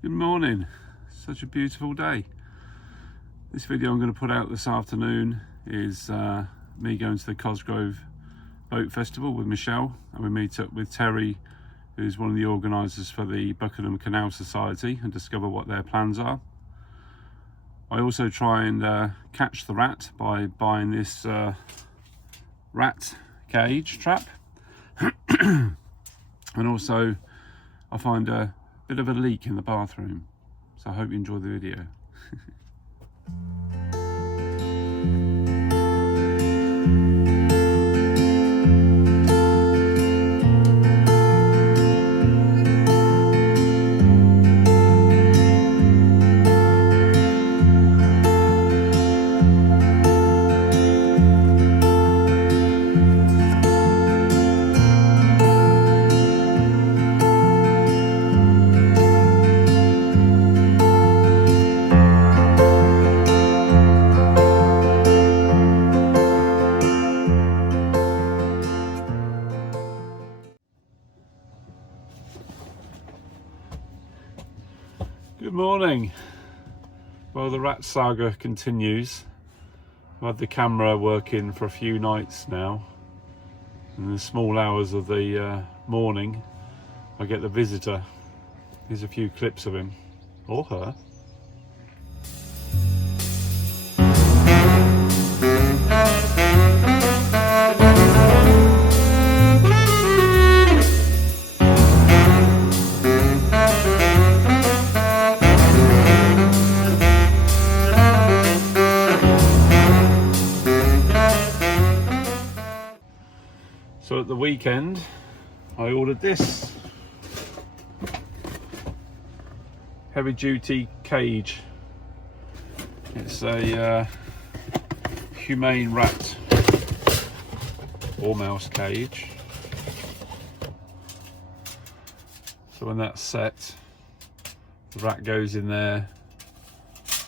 Good morning. Such a beautiful day. This video I'm going to put out this afternoon is me going to the Cosgrove Boat Festival with Michelle, and we meet up with Terry, who's one of the organisers for the Buckingham Canal Society, and discover what their plans are. I also try and catch the rat by buying this rat cage trap and also I find a bit of a leak in the bathroom, so I hope you enjoy the video. Good morning. Well, the rat saga continues. I've had the camera working for a few nights now. In the small hours of the morning, I get the visitor. Here's a few clips of him, or her. So at the weekend, I ordered this heavy duty cage. It's a humane rat or mouse cage. So when that's set, the rat goes in there,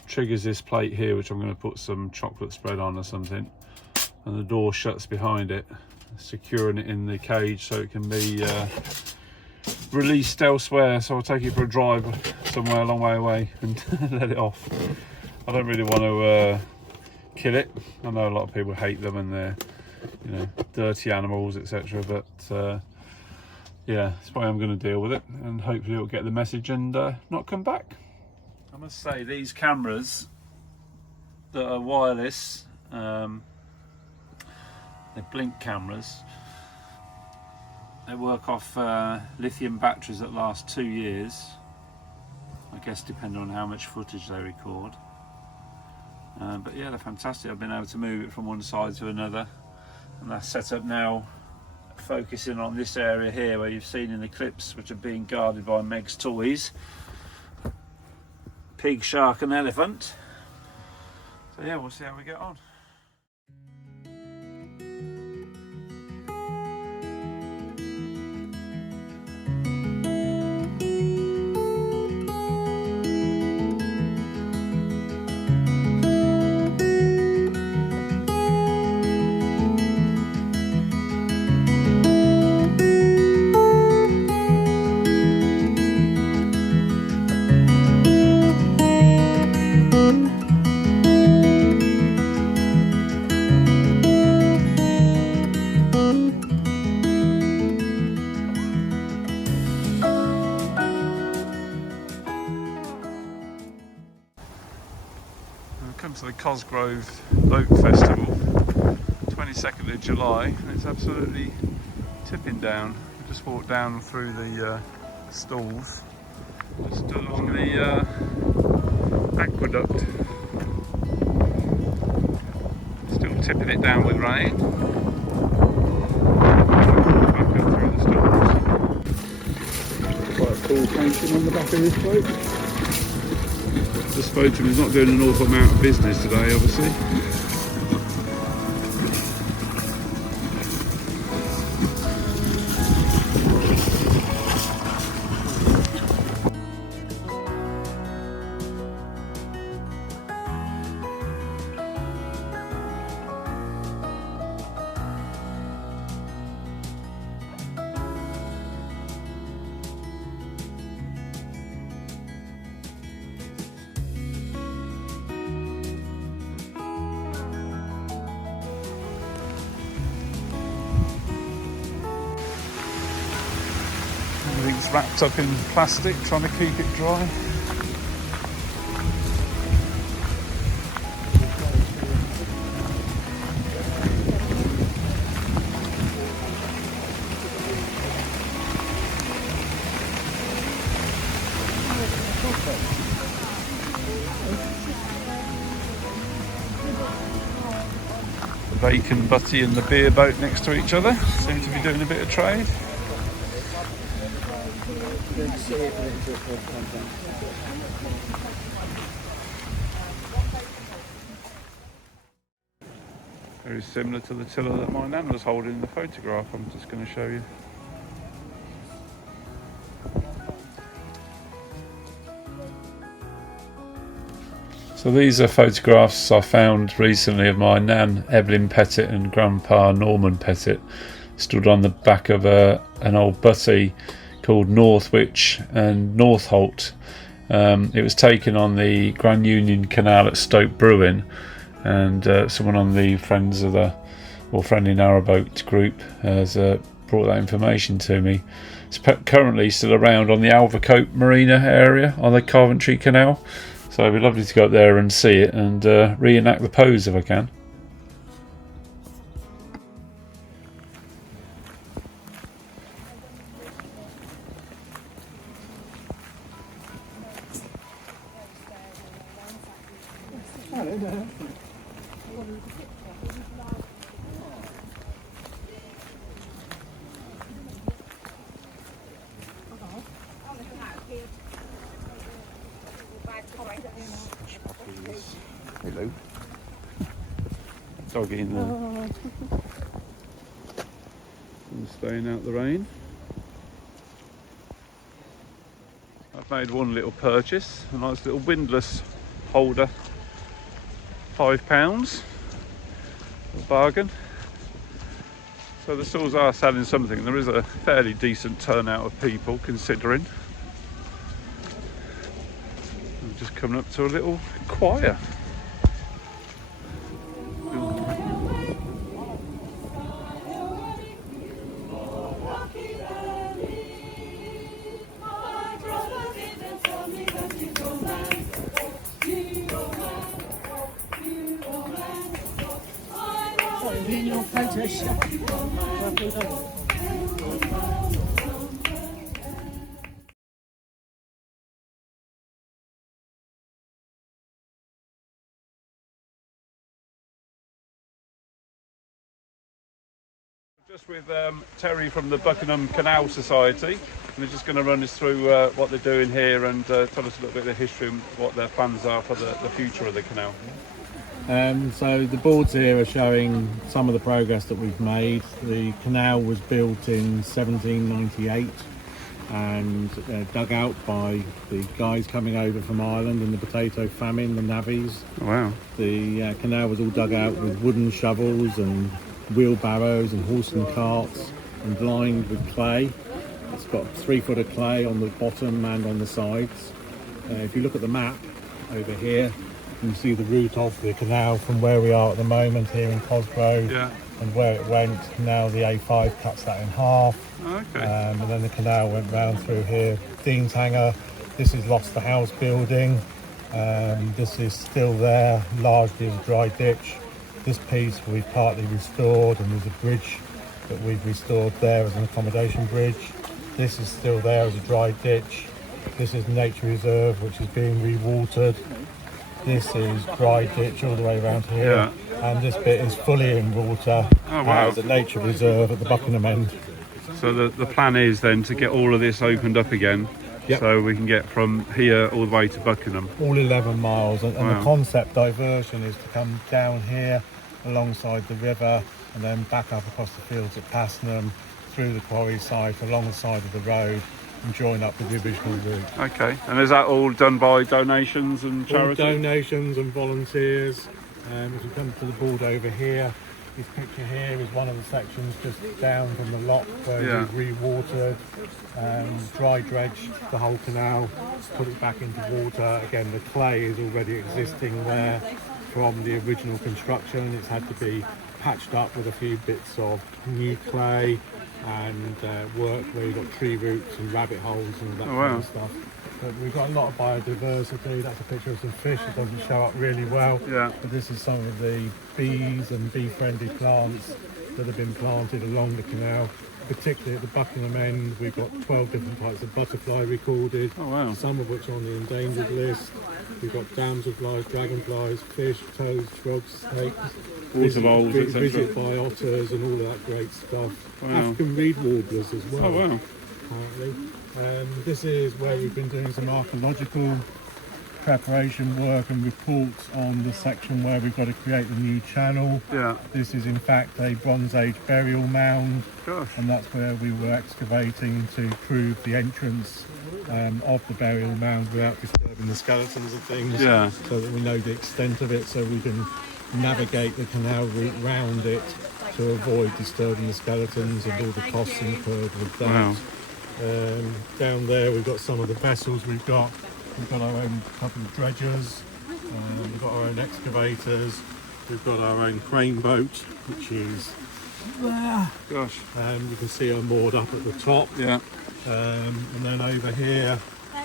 triggers this plate here, which I'm going to put some chocolate spread on or something, and the door shuts behind it, securing it in the cage so it can be released elsewhere. So I'll take it for a drive somewhere a long way away and let it off. I don't really want to kill it. I know a lot of people hate them and they're, you know, dirty animals, etc. But yeah, that's why I'm going to deal with it, and hopefully it'll get the message and not come back. I must say, these cameras that are wireless, they're blink cameras. They work off lithium batteries that last 2 years, I guess, depending on how much footage they record. But yeah, they're fantastic. I've been able to move it from one side to another, and that's set up now, focusing on this area here where you've seen in the clips, which are being guarded by Meg's toys: pig, shark and elephant. So yeah, we'll see how we get on. Come to the Cosgrove Boat Festival, 22nd of July, and it's absolutely tipping down. I just walked down through the stalls, just along the aqueduct. Still tipping it down with rain. Back up through the stalls. Quite a cool painting on the back of this boat. Just spoke to him. He's not doing an awful amount of business today, obviously. wrapped up in plastic, trying to keep it dry. The bacon butty and the beer boat next to each other seem to be doing a bit of trade. Very similar to the tiller that my nan was holding in the photograph I'm just going to show you. So these are photographs I found recently of my nan Evelyn Pettit and grandpa Norman Pettit stood on the back of an old butty called Northwich and Northolt. It was taken on the Grand Union Canal at Stoke Bruin, and someone on the Friends of the Friendly Narrowboat group has brought that information to me. It's currently still around on the Alvercote Marina area on the Coventry Canal. So it'd be lovely to go up there and see it and reenact the pose if I can. Hello. Doggy in there. And staying out the rain. I've made one little purchase, a nice little windlass holder, £5, a bargain. So the stalls are selling something. There is a fairly decent turnout of people considering. I'm just coming up to a little choir. Just with Terry from the Buckingham Canal Society, and they're just going to run us through what they're doing here and tell us a little bit of the history and what their plans are for the future of the canal. So the boards here are showing some of the progress that we've made. The canal was built in 1798 and dug out by the guys coming over from Ireland in the potato famine, the navvies. Wow. The canal was all dug out with wooden shovels and wheelbarrows and horse and carts and lined with clay. It's got 3 foot of clay on the bottom and on the sides. If you look at the map over here, you can see the route of the canal from where we are at the moment here in Cosgrove, and where it went. Now the A5 cuts that in half. Okay. And then the canal went round through here. Dean's Hanger, this is lost the house building. This is still there, largely as a dry ditch. This piece we've partly restored, and there's a bridge that we've restored there as an accommodation bridge. This is still there as a dry ditch. This is nature reserve, which is being re-watered. This is dry ditch all the way around here, and this bit is fully in water as a nature reserve at the Buckingham end. So the plan is then to get all of this opened up again, so we can get from here all the way to Buckingham. All 11 miles, and the concept diversion is to come down here alongside the river and then back up across the fields at Passenham, through the quarry site, along the side of the road, and join up with the original route. Okay, and is that all done by donations and charity? All donations and volunteers. If you come to the board over here, this picture here is one of the sections just down from the lock where we've re-watered, dry dredged the whole canal, put it back into water. Again, the clay is already existing there from the original construction. It's had to be patched up with a few bits of new clay, and work where you've got tree roots and rabbit holes and that kind of stuff. But we've got a lot of biodiversity. That's a picture of some fish. It doesn't show up really well. Yeah. But this is some of the bees and bee-friendly plants that have been planted along the canal. Particularly at the Buckingham end, we've got 12 different types of butterfly recorded. Oh wow. Some of which are on the endangered list. We've got damselflies, dragonflies, fish, toads, frogs, snakes, Water voles, etc. visit by otters and all that great stuff. Wow. African reed warblers as well. Oh wow. Apparently. This is where we've been doing some archaeological preparation work and reports on the section where we've got to create the new channel. Yeah. This is in fact a Bronze Age burial mound. Gosh. And that's where we were excavating to prove the entrance of the burial mound without disturbing the skeletons and things. Yeah. So that we know the extent of it, so we can navigate the canal route round it to avoid disturbing the skeletons and all the costs incurred with that. Wow. Down there we've got some of the vessels we've got. We've got our own couple of dredgers, we've got our own excavators, we've got our own crane boat, which is there. Gosh. You can see her moored up at the top. Yeah. And then over here,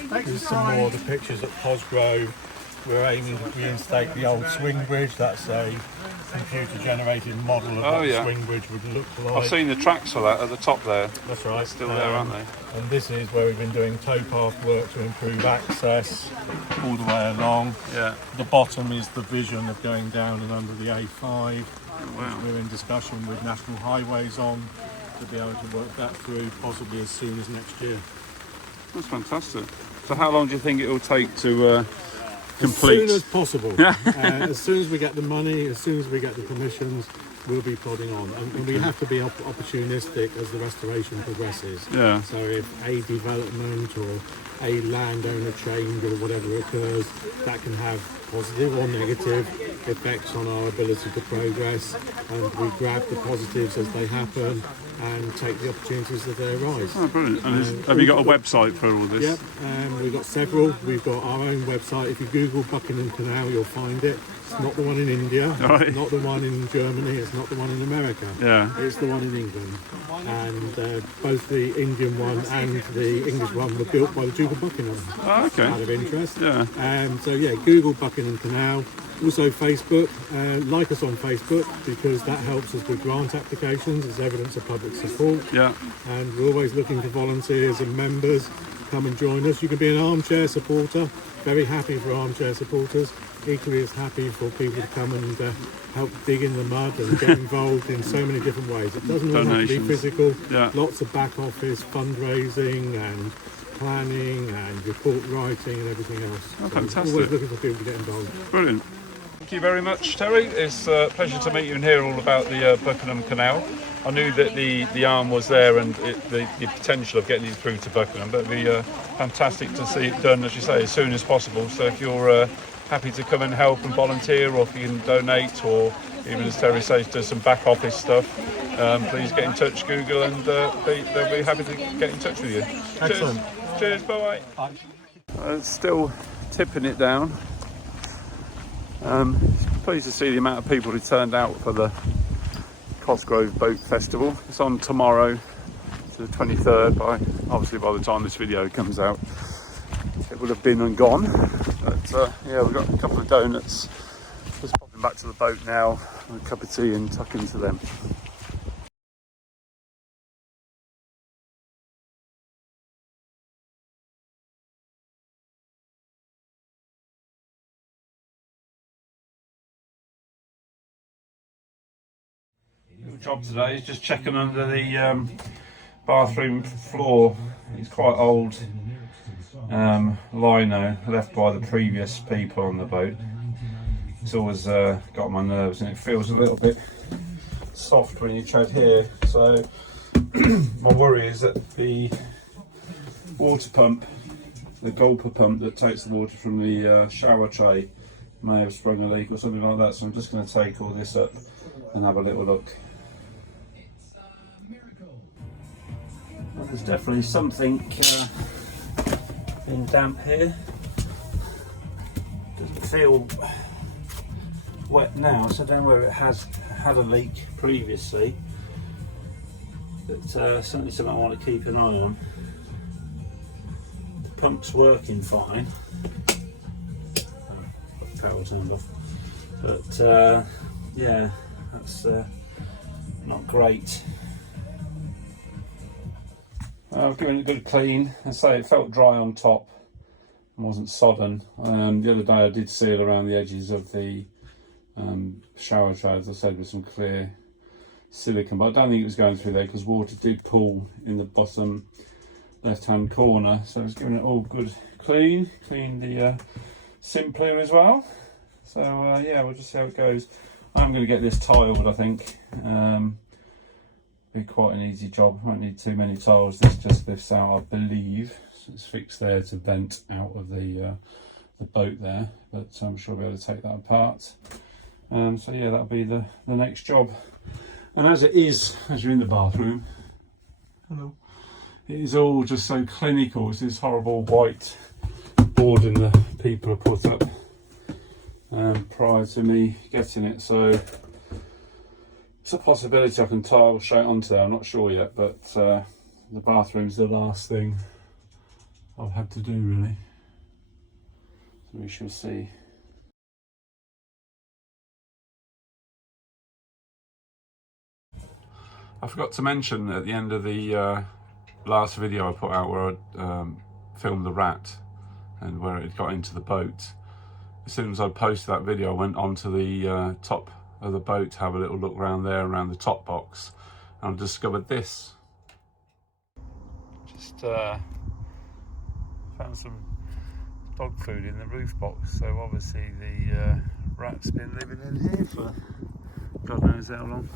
there's some more of the pictures at Cosgrove. We're aiming to reinstate the old swing bridge. That's a computer-generated model of what the swing bridge would look like. I've seen the tracks for that at the top there. That's right. They're still there, aren't they? And this is where we've been doing towpath work to improve access all the way along. Yeah. The bottom is the vision of going down and under the A5. Wow. We're in discussion with National Highways on to be able to work that through possibly as soon as next year. That's fantastic. So how long do you think it will take to complete? As soon as possible. As soon as we get the money, as soon as we get the permissions, we'll be plodding on. And we have to be opportunistic as the restoration progresses. Yeah. So if a development or a landowner change or whatever occurs, that can have positive or negative effects on our ability to progress. And we grab the positives as they happen and take the opportunities as they arise. Oh, brilliant. And have you got a website for all this? Yep, we've got several. We've got our own website. If you Google Buckingham Canal, you'll find it. It's not the one in India, Right. It's not the one in Germany, it's not the one in America. Yeah. It's the one in England. And both the Indian one and the English one were built by the Duke of Buckingham. Oh, okay. Out of interest. Yeah. So yeah, Google Buckingham Canal. Also Facebook, like us on Facebook because that helps us with grant applications. It's evidence of public support. Yeah. And we're always looking for volunteers and members. Come and join us. You can be an armchair supporter. Very happy for armchair supporters. Equally as happy for people to come and help dig in the mud and get involved in so many different ways. It doesn't all have to be physical. Yeah. Lots of back office fundraising and planning and report writing and everything else. Oh, So fantastic. always looking for people to get involved. Brilliant. Thank you very much, Terry. It's a pleasure to meet you and hear all about the Buckingham Canal. I knew that the arm was there and the potential of getting it through to Buckingham, but it'd be fantastic to see it done, as you say, as soon as possible. So if you're happy to come and help and volunteer, or if you can donate, or even as Terry says, do some back office stuff, please get in touch, Google, and they'll be happy to get in touch with you. Excellent. Cheers, bye-bye. Still tipping it down. Pleased to see the amount of people who turned out for the Cosgrove Boat Festival. It's on tomorrow, to the 23rd. Obviously by the time this video comes out, it would have been and gone. But yeah, we've got a couple of donuts. Just popping back to the boat now, and a cup of tea and tuck into them. Your job today is just checking under the bathroom floor. It's quite old lino left by the previous people on the boat. It's always got on my nerves, and it feels a little bit soft when you tread here. So my worry is that the water pump, the gulper pump that takes the water from the shower tray, may have sprung a leak or something like that. So I'm just going to take all this up and have a little look. There's definitely something in damp here. Doesn't feel wet now, so down where it has had a leak previously, but certainly something I want to keep an eye on. The pump's working fine. Got the power turned off, but yeah, that's not great. I've given it a good clean. I say it felt dry on top and wasn't sodden. The other day I did seal around the edges of the shower tray, as I said, with some clear silicone, but I don't think it was going through there because water did pool in the bottom left hand corner. So I was giving it all good clean the simpler as well. So yeah, we'll just see how it goes. I'm going to get this tiled, I think. Be quite an easy job. Won't need too many tiles. This just lifts out, I believe. So it's fixed there to vent out of the boat there, but I'm sure I'll be able to take that apart. So yeah, that'll be the next job. And as it is, as you're in the bathroom, hello, it is all just so clinical. It's this horrible white boarding the people have put up prior to me getting it. So it's a possibility I can tile straight onto there. I'm not sure yet, but the bathroom's the last thing I've had to do, really. So we shall see. I forgot to mention at the end of the last video I put out where I filmed the rat and where it got into the boat. As soon as I posted that video, I went onto the top of the boat to have a little look around there, around the top box, and I discovered this. Just found some dog food in the roof box, so obviously the rat's been living in here for God knows how long.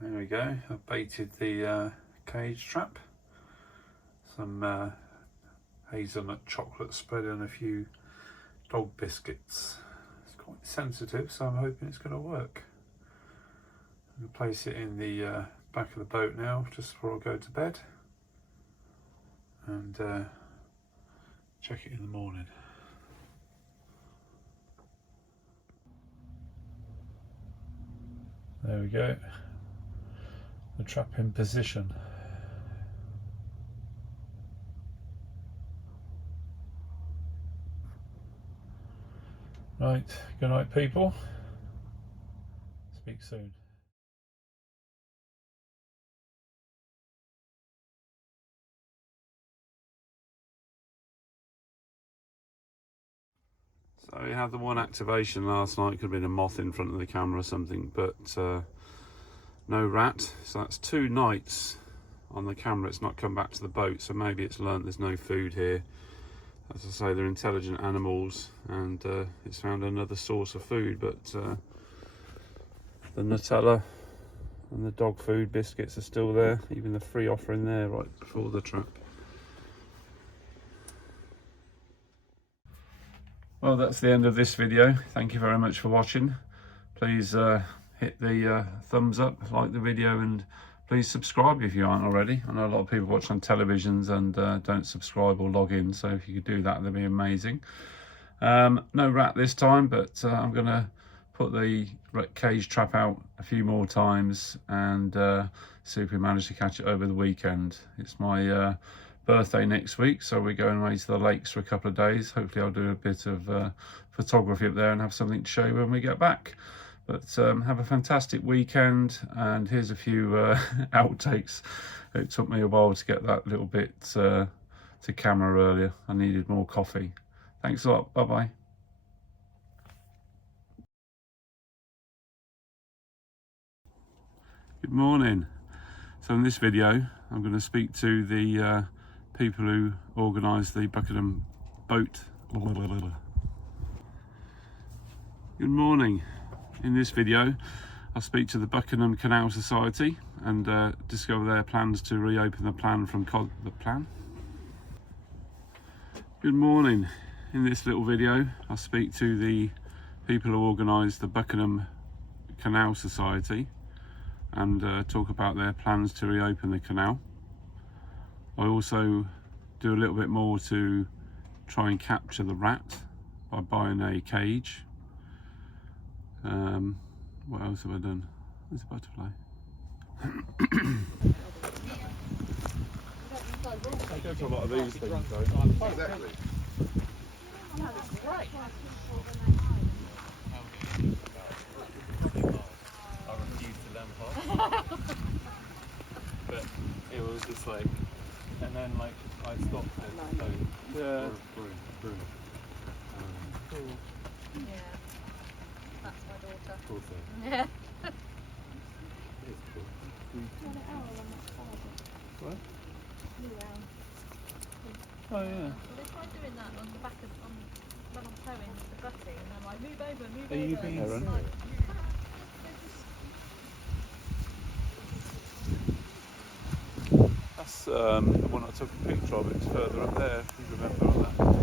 There we go, I've baited the cage trap. Some hazelnut chocolate spread and a few dog biscuits. It's quite sensitive, so I'm hoping it's going to work. I'm going to place it in the back of the boat now, just before I go to bed, and check it in the morning. There we go. The trap in position. Right, good night people. Speak soon. So we had the one activation last night. Could have been a moth in front of the camera or something, but no rat. So that's 2 nights on the camera it's not come back to the boat, so maybe it's learnt there's no food here. As I say, they're intelligent animals, and it's found another source of food, but the Nutella and the dog food biscuits are still there, even the free offering there right before the trap. Well, that's the end of this video. Thank you very much for watching. Please hit the thumbs up, like the video, and please subscribe if you aren't already. I know a lot of people watch on televisions and don't subscribe or log in, so if you could do that, that'd be amazing. No rat this time, but I'm going to put the cage trap out a few more times and see if we manage to catch it over the weekend. It's my birthday next week, so we're going away to the lakes for a couple of days. Hopefully I'll do a bit of photography up there and have something to show you when we get back. But have a fantastic weekend, and here's a few outtakes. It took me a while to get that little bit to camera earlier. I needed more coffee. Thanks a lot. Bye bye. Good morning. So in this video I'm going to speak to the people who organised the Buckingham boat. Good morning. In this video I'll speak to the Buckingham Canal Society and discover their plans to reopen the plan from Good morning. In this little video I'll speak to the people who organised the Buckingham Canal Society and talk about their plans to reopen the canal. I also do a little bit more to try and capture the rat by buying a cage. What else have I done? There's a butterfly. I go to a lot of these things though. Exactly. I refused to learn part. But it was just like, and then like I stopped it. So Yeah. cool. Yeah, that's my daughter. Cool thing. Yeah. It's cool. What? Oh Oh yeah. they tried doing that on the back of when I'm towing the gutting, and I'm like, move over. Are you and being it's Aaron? like, That's the one I took a picture of. It's further up there, if you remember on that.